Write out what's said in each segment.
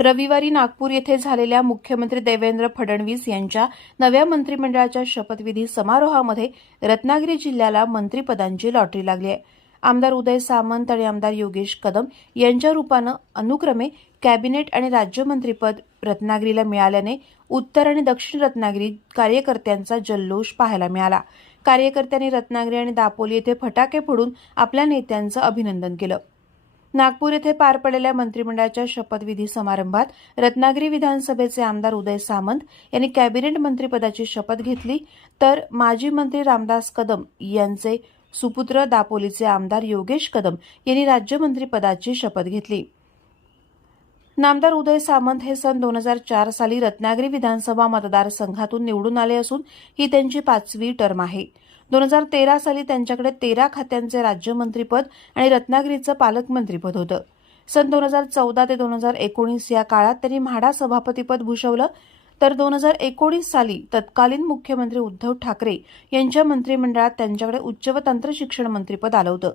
रविवारी नागपूर येथे झालेल्या मुख्यमंत्री देवेंद्र फडणवीस यांच्या नव्या मंत्रिमंडळाच्या शपथविधी समारोहामध्ये रत्नागिरी जिल्ह्याला मंत्रिपदांची लॉटरी लागली आहे. आमदार उदय सामंत आणि आमदार योगेश कदम यांच्या रूपानं अनुक्रमे कॅबिनेट आणि राज्यमंत्रीपद रत्नागिरीला मिळाल्याने उत्तर आणि दक्षिण रत्नागिरी कार्यकर्त्यांचा जल्लोष पाहायला मिळाला. कार्यकर्त्यांनी रत्नागिरी आणि दापोली येथे फटाके फोडून आपल्या नेत्यांचं अभिनंदन केलं. नागपूर येथे पार पडलेल्या मंत्रिमंडळाच्या शपथविधी समारंभात रत्नागिरी विधानसभेचे आमदार उदय सामंत यांनी कॅबिनेट मंत्रीपदाची शपथ घेतली. तर माजी मंत्री रामदास कदम यांचे सुपुत्र दापोलीचे आमदार योगेश कदम यांनी राज्यमंत्रीपदाची शपथ घेतली. नामदार उदय सामंत हे सन दोन हजार चार साली रत्नागिरी विधानसभा मतदारसंघातून निवडून आले असून ही त्यांची पाचवी टर्म आहे. दोन हजार तेरा साली त्यांच्याकडे तेरा खात्यांचे राज्यमंत्रीपद आणि रत्नागिरीचं पालकमंत्रीपद होतं. सन दोन हजार चौदा ते दोन हजार एकोणीस या काळात त्यांनी म्हाडा सभापतीपद भूषवलं. तर दोन हजार एकोणीस साली तत्कालीन मुख्यमंत्री उद्धव ठाकरे यांच्या मंत्रिमंडळात त्यांच्याकडे उच्च व तंत्रशिक्षण मंत्रीपद आलं होतं.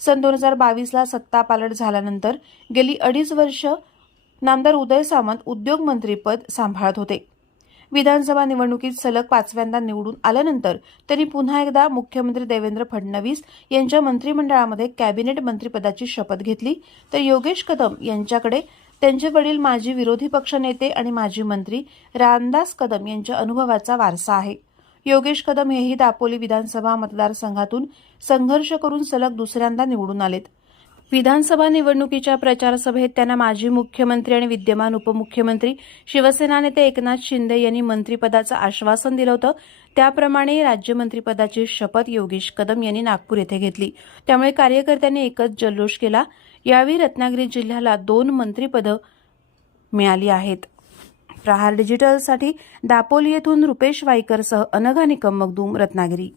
सन दोन हजार बावीसला सत्ता पालट झाल्यानंतर गेली अडीच वर्ष नामदार उदय सामंत उद्योग मंत्रीपद सांभाळत होते. विधानसभा निवडणुकीत सलग पाचव्यांदा निवडून आल्यानंतर त्यांनी पुन्हा एकदा मुख्यमंत्री देवेंद्र फडणवीस यांच्या मंत्रिमंडळामध्ये कॅबिनेट मंत्रिपदाची शपथ घेतली. तर योगेश कदम यांच्याकडे त्यांचे वडील माजी विरोधी पक्षनेते आणि माजी मंत्री रामदास कदम यांच्या अनुभवाचा वारसा आहे. योगेश कदम हेही दापोली विधानसभा मतदारसंघातून संघर्ष करून सलग दुसऱ्यांदा निवडून आलेत. विधानसभा निवडणुकीच्या प्रचारसभेत त्यांना माजी मुख्यमंत्री आणि विद्यमान उपमुख्यमंत्री शिवसेना नेते एकनाथ शिंदे यांनी मंत्रिपदाचं आश्वासन दिलं होतं. त्याप्रमाणे राज्यमंत्रीपदाची शपथ योगेश कदम यांनी नागपूर येथे घेतली. त्यामुळे कार्यकर्त्यांनी एकच जल्लोष केला. यावेळी रत्नागिरी जिल्ह्याला दोन मंत्रिपदं मिळाली आहेत. प्रहार डिजिटलसाठी दापोली येथून रुपेश वाईकरसह अनघा निकम मगदूम रत्नागिरी.